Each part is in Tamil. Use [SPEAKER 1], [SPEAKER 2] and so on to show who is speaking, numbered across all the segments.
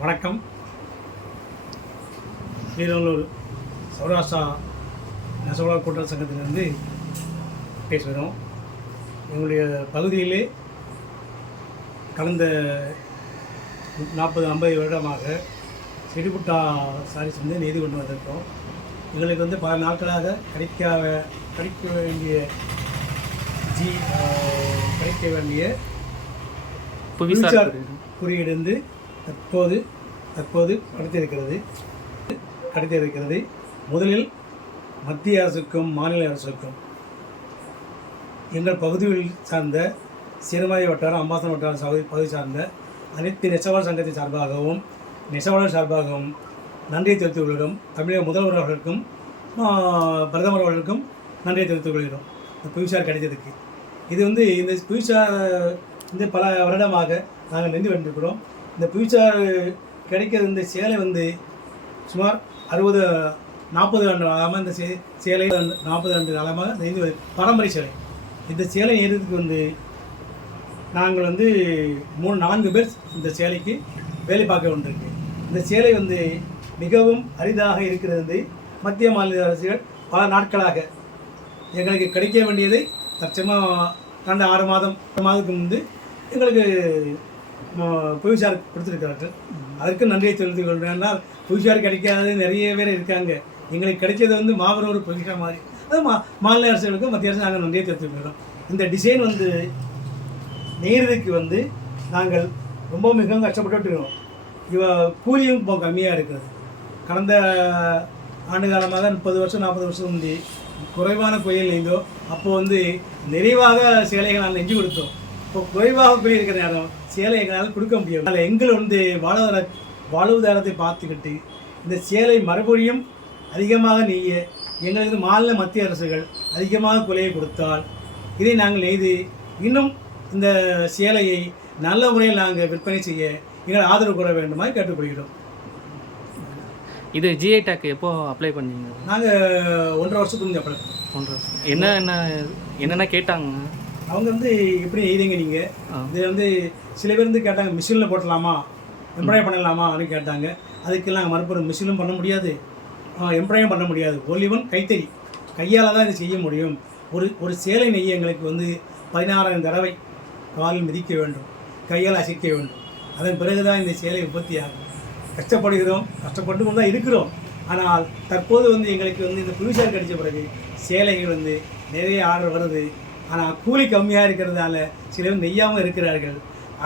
[SPEAKER 1] வணக்கம். ஸ்ரீரங்கலூர் சௌராஷ்டிரா நெசவாளர் கூட்டுறவு சங்கத்திலிருந்து பேசுகிறோம். எங்களுடைய பகுதியிலே கடந்த நாற்பது ஐம்பது வருடமாக செடிபுட்டா சாரீஸ் வந்து நெய்து கொண்டு வந்திருக்கோம் எங்களுக்கு வந்து பல நாட்களாக கிடைக்க கிடைக்க வேண்டிய ஜி கிடைக்க வேண்டிய
[SPEAKER 2] புவிசார்
[SPEAKER 1] குறியீடு வந்து தற்போது தற்போது கிடைத்திருக்கிறது கிடைத்திருக்கிறது முதலில் மத்திய அரசுக்கும் மாநில அரசுக்கும். எங்கள் பகுதியில் சார்ந்த சிறுமதி வட்டாரம் அம்பாசன் வட்டாரம் சகுதி பகுதி சார்ந்த அனைத்து நெசவாளர் சங்கத்தின் சார்பாகவும் நெசவாளர் சார்பாகவும் நன்றியை தெரிவித்துக் கொள்கிறோம். தமிழக முதல்வர் அவர்களுக்கும் பிரதமர் அவர்களுக்கும் நன்றியை தெரிவித்துக் கொள்கிறோம். இந்த புவிசார் கிடைத்ததுக்கு. இது வந்து இந்த புவிசார் வந்து பல வருடமாக நாங்கள் நின்று வந்திருக்கிறோம் இந்த புவிசார் கிடைக்கிற இந்த சேலை வந்து சுமார் அறுபது நாற்பது ஆண்டு காலமாக இந்த சே சேலை நாற்பது ஆண்டு காலமாக செய்து பரம்பரை பாரம்பரிய சேலை. இந்த சேலை நெய்றதுக்கு வந்து நாங்கள் வந்து மூணு நான்கு பேர் இந்த சேலைக்கு வேலை பார்க்க வேண்டியிருக்கு இந்த சேலை வந்து மிகவும் அரிதாக இருக்கிறது வந்து மத்திய மாநில அரசுகள் பல நாட்களாக எங்களுக்கு கிடைக்க வேண்டியதை. தற்சமாக கடந்த ஆறு மாதம் மாதத்துக்கு முன்பு எங்களுக்கு புவிசார் கொடுத்துருக்கிறார்கள். அதற்கு நன்றியை தெரிவித்துக் கொள்கிறேன் புவிசார் கிடைக்காத நிறைய பேர் இருக்காங்க. எங்களுக்கு கிடைச்சது வந்து மாபெரும் ஒரு பொசிஷா மாதிரி. அது மா மாநில அரசுகளுக்கும் மத்திய அரசு நாங்கள் நன்றியை தெரிவித்துக் கொள்கிறோம். இந்த டிசைன் வந்து நெய்கிறதுக்கு வந்து நாங்கள் ரொம்ப மிகவும் கஷ்டப்பட்டு இருக்கோம் இவ கூலியும் இப்போ கம்மியாக இருக்கிறது கடந்த ஆண்டு காலமாக முப்பது வருஷம் நாற்பது வருஷம் முந்தி குறைவான கோயில் நெய்ந்தோ அப்போது வந்து நிறைவாக சேலைகள் நாங்கள் நெஞ்சு கொடுத்தோம். இப்போ குறைவாக கூலி இருக்கிற நேரம் சேலை எங்களால் கொடுக்க முடியும் அதனால் எங்கள் வந்து வாழ்வாதார வாழ்வாதாரத்தை பார்த்துக்கிட்டு இந்த சேலை மறுபடியும் அதிகமாக நெய்ய எங்களுக்கு மாநில மத்திய அரசுகள் அதிகமாக குலையை கொடுத்தால் இதை நாங்கள் நெய்து இன்னும் இந்த சேலையை நல்ல முறையில் நாங்கள் விற்பனை செய்ய எங்கள் ஆதரவு கூற வேண்டுமாய் கேட்டுக்கொள்கிறோம்.
[SPEAKER 2] இது ஜிஐ டேக் எப்போ அப்ளை பண்ணீங்க?
[SPEAKER 1] நாங்கள் ஒன்றரை வருஷத்துக்கு பழக்கம்
[SPEAKER 2] ஒன்றரை வருஷம். என்ன என்ன என்னென்ன கேட்டாங்க?
[SPEAKER 1] அவங்க வந்து எப்படி எழுதிங்க நீங்கள். இது வந்து சில பேர் வந்து கேட்டாங்க மிஷினில் போட்டலாமா? எம்ப்ராய் பண்ணலாமா? அப்படின்னு கேட்டாங்க. அதுக்கெல்லாம் நாங்கள் மறுபடியும் மிஷினும் பண்ண முடியாது. எம்ப்ராயும் பண்ண முடியாது. ஒன்லிவன் கைத்தறி. கையால் தான் இது செய்ய முடியும். ஒரு ஒரு சேலை நெய்ய எங்களுக்கு வந்து பதினாறாயிரம் தடவை காலில் மிதிக்க வேண்டும். கையால் அசைக்க வேண்டும். அதன் பிறகு தான் இந்த சேலை உற்பத்தி ஆகும். கஷ்டப்படுகிறோம். கஷ்டப்பட்டு தான் இருக்கிறோம். ஆனால் தற்போது வந்து எங்களுக்கு வந்து இந்த புவிசார் கிடைச்ச பிறகு சேலைகள் வந்து நிறைய ஆர்டர் வருது. ஆனால் கூலி கம்மியாக இருக்கிறதால சிலர் நெய்யாமல் இருக்கிறார்கள்.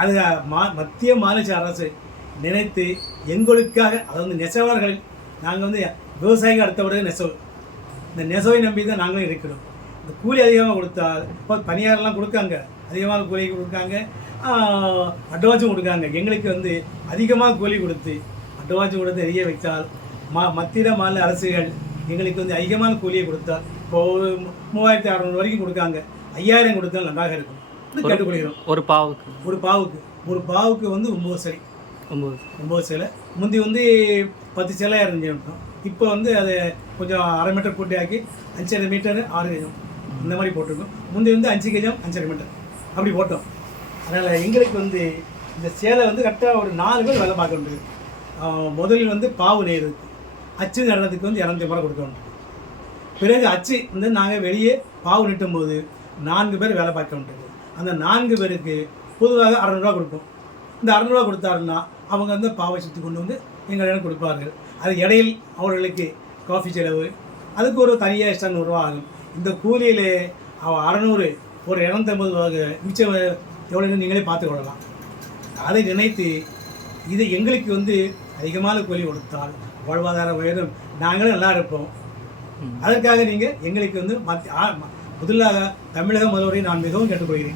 [SPEAKER 1] அது மா மத்திய மாநில அரசு நினைத்து எங்களுக்காக அதாவது நெசவாளர்கள் நாங்கள் வந்து விவசாயிகள் அடுத்த நெசவு இந்த நெசவை நம்பி தான் நாங்களும் இருக்கிறோம். இந்த கூலி அதிகமாக கொடுத்தால் இப்போ பணியாரெல்லாம் கொடுக்காங்க. அதிகமாக கூலி கொடுக்காங்க. அட்வான்ஸும் கொடுக்காங்க. எங்களுக்கு வந்து அதிகமாக கூலி கொடுத்து அட்வான்ஸும் கொடுத்து நிறைய வைத்தால் மா மத்திய மாநில அரசுகள் எங்களுக்கு வந்து அதிகமான கூலியை கொடுத்தால் இப்போ ஒரு மூவாயிரத்தி அறநூறு வரைக்கும் கொடுக்காங்க. ஐயாயிரம் கொடுத்தால் நன்றாக இருக்கும். கேட்டுக்கொள்கிறோம்.
[SPEAKER 2] ஒரு பாவுக்கு.
[SPEAKER 1] ஒரு பாவுக்கு. ஒரு பாவுக்கு வந்து ஒம்பது சரி
[SPEAKER 2] ஒம்பது.
[SPEAKER 1] ஒம்பது சேலை. முந்தி வந்து பத்து சேலையாக இருந்துச்சு இப்போ வந்து அதை கொஞ்சம் அரை மீட்டர் கூட்டி ஆக்கி அஞ்சரை மீட்டர் ஆறு கஜம். இந்த மாதிரி போட்டிருக்கோம். முந்தி வந்து அஞ்சு கஜம் அஞ்சரை மீட்டர். அப்படி போட்டோம். அதனால் எங்களுக்கு வந்து இந்த சேலை வந்து கரெக்டாக ஒரு நாலு பேர் வேலை பார்க்க ஆஹ் முதலில் வந்து பாவு நெய்யறதுக்கு. அச்சு நடுறதுக்கு வந்து இரநூத்தி ரூபாய் கொடுக்க வேண்டியது. பிறகு அச்சு வந்து நாங்கள் வெளியே பாவு நிட்டும் போது நான்கு பேர் வேலை பார்க்க வேண்டியது. அந்த நான்கு பேருக்கு பொதுவாக அறநூறுவா கொடுப்போம். இந்த அறநூறுவா கொடுத்தாருன்னா அவங்க வந்து பாவை சுற்றி கொண்டு வந்து எங்களிடம் கொடுப்பார்கள். அது இடையில் அவர்களுக்கு காஃபி செலவு அதுக்கு ஒரு தனியாக எக்ஸ்ட்ரா நூறுரூவா ஆகும். இந்த கூலியில் அவ அறநூறு ஒரு இரநூத்தம்பது மிச்சம் எவ்வளோ நீங்களே பார்த்து கொள்ளலாம். அதை நினைத்து இது எங்களுக்கு வந்து அதிகமான கூலி கொடுத்தால் வாழ்வாதாரம் உயரும். நாங்களும் நல்லா இருப்போம். அதற்காக நீங்கள் எங்களுக்கு வந்து மத்திய முதலாக தமிழக முதல்வரை நான் மிகவும் கேட்டுக்கொள்கிறேன்.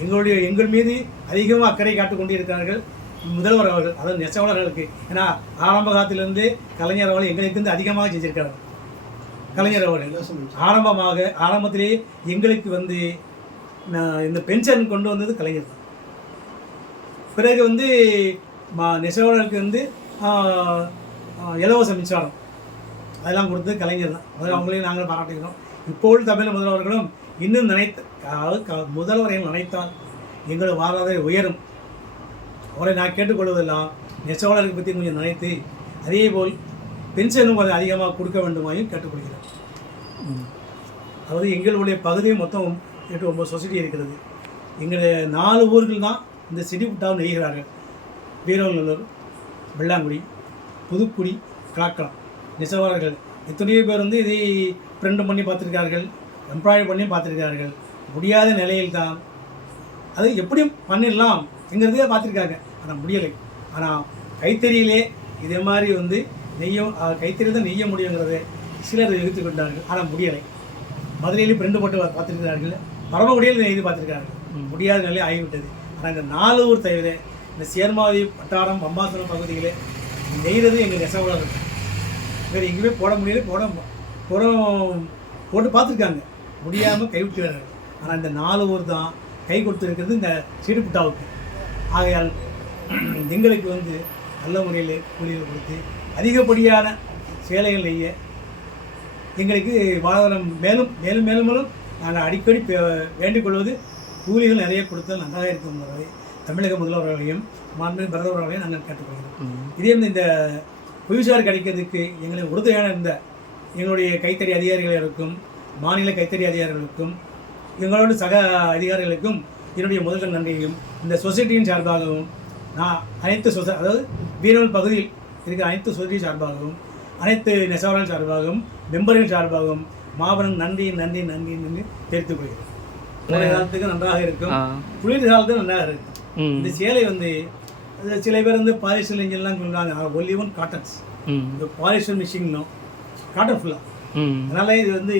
[SPEAKER 1] எங்களுடைய எங்கள் மீது அதிகமாக அக்கறை காட்டுக் கொண்டிருக்கிறார்கள் முதல்வர் அவர்கள் அதாவது நெசவாளர்களுக்கு ஏன்னா ஆரம்ப காலத்திலிருந்து கலைஞர் அவர்கள் எங்களுக்கு வந்து அதிகமாக செஞ்சிருக்கிறார். கலைஞர் அவர்கள். ஆரம்பமாக ஆரம்பத்திலேயே எங்களுக்கு வந்து இந்த பென்ஷன் கொண்டு வந்தது கலைஞர் தான். பிறகு வந்து ம- நெசவாளர்களுக்கு வந்து இலவச மின்சாரம். அதெல்லாம் கொடுத்தது கலைஞர் தான். முதல்ல அவங்களையும் நாங்கள் பாராட்டுகிறோம். இப்போது தமிழ் முதல்வர்களும் இன்னும் நினைத்த அதாவது க- நினைத்தால் எங்களது வாழ்வாதாரம் உயரும். அவரை நான் கேட்டுக்கொள்வதெல்லாம் நெசவாளர்கள் பற்றி கொஞ்சம் நினைத்து அதே போல் பென்ஷனும் கொஞ்சம் அதிகமாக கொடுக்க வேண்டுமாயும் கேட்டுக்கொள்கிறேன். அதாவது எங்களுடைய பகுதியை மொத்தம் எட்டு ஒம்பது சொசைட்டி இருக்கிறது. எங்களுடைய நாலு ஊர்கள் தான் இந்த சிடி புட்டாவை நெய்கிறார்கள். வீரநல்லூர் வெள்ளாங்குடி புதுக்குடி காக்கலாம் நெசவாளர்கள் எத்தனையோ பேர் வந்து இதை பிரிண்ட் பண்ணி பார்த்துருக்கார்கள் எம்ப்ராய்டரி பண்ணி பார்த்துருக்கார்கள். முடியாத நிலையில் தான் அது எப்படியும் பண்ணிடலாம் எங்கிறதே பார்த்துருக்காங்க. ஆனால் முடியலை. ஆனால் கைத்தறியிலே இதே மாதிரி வந்து நெய்ய கைத்தறி தான் நெய்ய முடியுங்கிறத சிலர் எடுத்து கொண்டார்கள். ஆனால் முடியலை. மதுரையிலும் பிரெண்டு போட்டு பார்த்துருக்கிறார்கள். பரமக்குடியில் நெய்து பார்த்திருக்கிறார்கள். முடியாத நிலை ஆகிவிட்டது. ஆனால் இந்த நாலு ஊர் தவிர இந்த சேர்மாதி வட்டாரம் பம்பாசனம் பகுதியிலே நெய்கிறது எங்கள் நெசவாளர்கள் வேறு எங்கேயுமே போட முடியல போட போட போட்டு பார்த்துருக்காங்க. முடியாமல் கைவிட்டுகிறார்கள் ஆனால் இந்த நாலு ஊர் தான் கை கொடுத்துருக்கிறது இந்த சீடுபுட்டாவுக்கு ஆகையால் எங்களுக்கு வந்து நல்ல முறையில் கூலிகள் கொடுத்து அதிகப்படியான சேலைகள் நெய்ய எங்களுக்கு வாழ்வாதாரம் மேலும் மேலும் மேலும் மேலும் நாங்கள் அடிக்கடி பே- வேண்டிக் கொள்வது கூலிகள் நிறைய கொடுத்தால் நன்றாக இருக்கும் தமிழக முதல்வர்களையும் மாண்பு பிரதமர்களையும் நாங்கள் கேட்டுக்கொள்கிறோம். இதே இந்த புவிசார் கிடைக்கிறதுக்கு எங்களுக்கு உறுதுணையான இந்த எங்களுடைய கைத்தறி அதிகாரிகளுக்கும் மாநில கைத்தறி அதிகாரிகளுக்கும் எங்களோட சக அதிகாரிகளுக்கும் என்னுடைய முதல்கள் நன்றியையும் இந்த சொசைட்டியின் சார்பாகவும் நான் அனைத்து சொசை அதாவது வீரவல் பகுதியில் இருக்கிற அனைத்து சொசைட்டி சார்பாகவும் அனைத்து நெசவாளர்கள் சார்பாகவும் மெம்பர்கள் சார்பாகவும் மாபெரும் நன்றி நன்றி நன்றி நன்றி தெரிவித்துக் கொள்கிறேன். கோடை காலத்துக்கு நன்றாக இருக்கும். குளிர் காலத்துக்கு நன்றாக இருக்கும். இந்த சேலை வந்து சில பேர் வந்து பாலிஸ்டர் சொல்கிறாங்க ஒன்லி ஒன் காட்டன்ஸ். இந்த பாலிஸ்டர் மிஷின்னும் காட்டன் ஃபுல்லாக அதனால் இது வந்து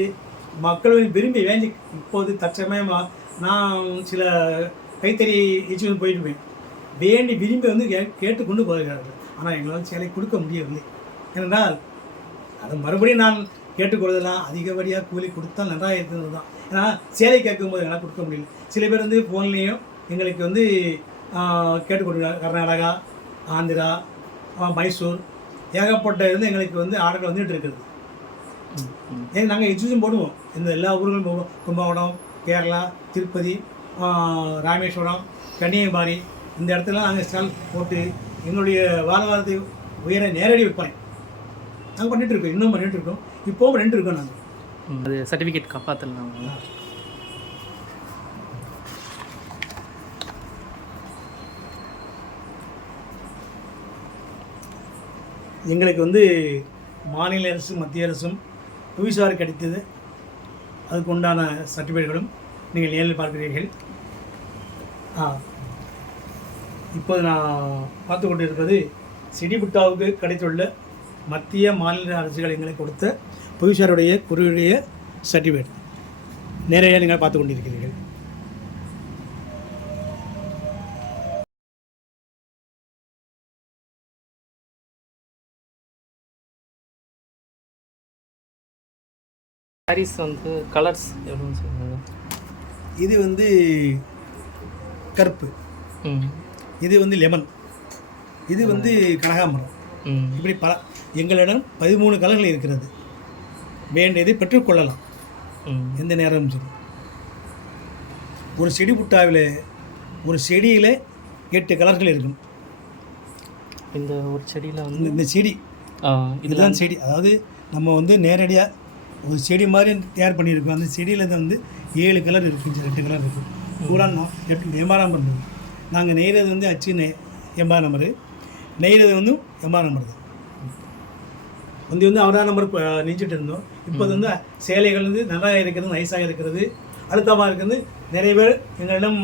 [SPEAKER 1] மக்கள் விரும்பி வேண்டி இப்போது தற்சமயமாக நான் சில கைத்தறி இன்ஸ்டியூட் போயிட்டு போய் வேண்டி விரும்பி வந்து கே கேட்டு கொண்டு போகிறார்கள். ஆனால் எங்களால் சேலை கொடுக்க முடியவில்லை. ஏனென்றால் அது மறுபடியும் நான் கேட்டுக்கொள்வதெல்லாம் அதிகப்படியாக கூலி கொடுத்தால் நன்றாக இருக்கிறது தான். ஏன்னா சேலை கேட்கும்போது எங்களால் கொடுக்க முடியல. சில பேர் வந்து ஃபோன்லேயும் எங்களுக்கு வந்து கேட்டுக்கொடுக்குறாங்க கர்நாடகா ஆந்திரா மைசூர் ஏகப்பட்ட இருந்து எங்களுக்கு வந்து ஆர்டர் வந்துட்டு இருக்குது.
[SPEAKER 2] ம்.
[SPEAKER 1] ஏன்னா நாங்கள் எஜுகேஷன் போடுவோம். இந்த எல்லா ஊர்களும் போவோம். கும்பகோணம் கேரளா திருப்பதி ராமேஸ்வரம் கன்னியாகுமரி இந்த இடத்துல நாங்கள் ஸ்டால் போட்டு எங்களுடைய வாழ்வாதாரத்தை உயர நேரடி விற்பனை. நாங்கள் பண்ணிட்டு இருக்கோம். இன்னும் பண்ணிட்டு இருக்கோம். இப்போவும் பண்ணிட்டு இருக்கோம் நாங்கள்.
[SPEAKER 2] அது சர்டிஃபிகேட் காப்பாற்றலாம்
[SPEAKER 1] எங்களுக்கு வந்து மாநில அரசும் மத்திய அரசும் புவிசார் கிடைத்தது. அதுக்கு உண்டான சர்டிஃபிகேட்களும் நீங்கள் நேரில் பார்க்கிறீர்கள். ஆ. இப்போது நான் பார்த்து கொண்டிருப்பது சிடிபுட்டாவுக்கு கிடைத்துள்ள மத்திய மாநில அரசுகள் எங்களுக்கு கொடுத்த புவிசாருடைய குருவுடைய சர்டிஃபிகேட். நேரையாக நீங்கள் பார்த்து கொண்டிருக்கிறீர்கள்.
[SPEAKER 2] சாரீஸ் வந்து கலர்ஸ் எவ்வளோன்னு சொல்லுங்க.
[SPEAKER 1] இது வந்து கருப்பு. இது வந்து லெமன் இது வந்து கனகாமரம்
[SPEAKER 2] ம்.
[SPEAKER 1] இப்படி பல எங்களிடம் பதிமூணு கலர்கள் இருக்கிறது. வேண்டியதை பெற்றுக்கொள்ளலாம் எந்த நேரமும் சரி. ஒரு செடி புட்டாவில் ஒரு செடியில் எட்டு கலர்கள் இருக்கும்
[SPEAKER 2] இந்த ஒரு செடியில் வந்து
[SPEAKER 1] இந்த செடி. இதுதான் செடி. அதாவது நம்ம வந்து நேரடியாக ஒரு செடி மாதிரி தயார் பண்ணியிருக்கோம். அந்த செடியில் தான் வந்து ஏழு கலர் இருக்குது ரெண்டு கலர் இருக்குது பூரா எப்படி எட்டு பண்ணுறது நாங்கள் நெய்கிறது வந்து அச்சு நெய் எம்ஆர் நம்பரு நெய்கிறது வந்து எம்ஆர் நம்பர் தான் முந்தி வந்து அவரா நம்பர் நெஞ்சிட்டு இருந்தோம். இப்போ வந்து சேலைகள் வந்து நல்லா இருக்கிறது நைஸாக இருக்கிறது. அழுத்தமாக இருக்கிறது. நிறைய பேர் எங்களிடம்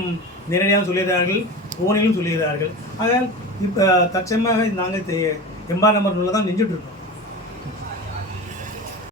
[SPEAKER 1] நேரடியாக சொல்லியிருக்கிறார்கள் ஃபோனிலும் சொல்லியிருக்கிறார்கள் ஆனால் இப்போ தற்சயமாக நாங்கள் எம்ஆர் நம்பர் தான் நெஞ்சிட்டு இருக்கோம்.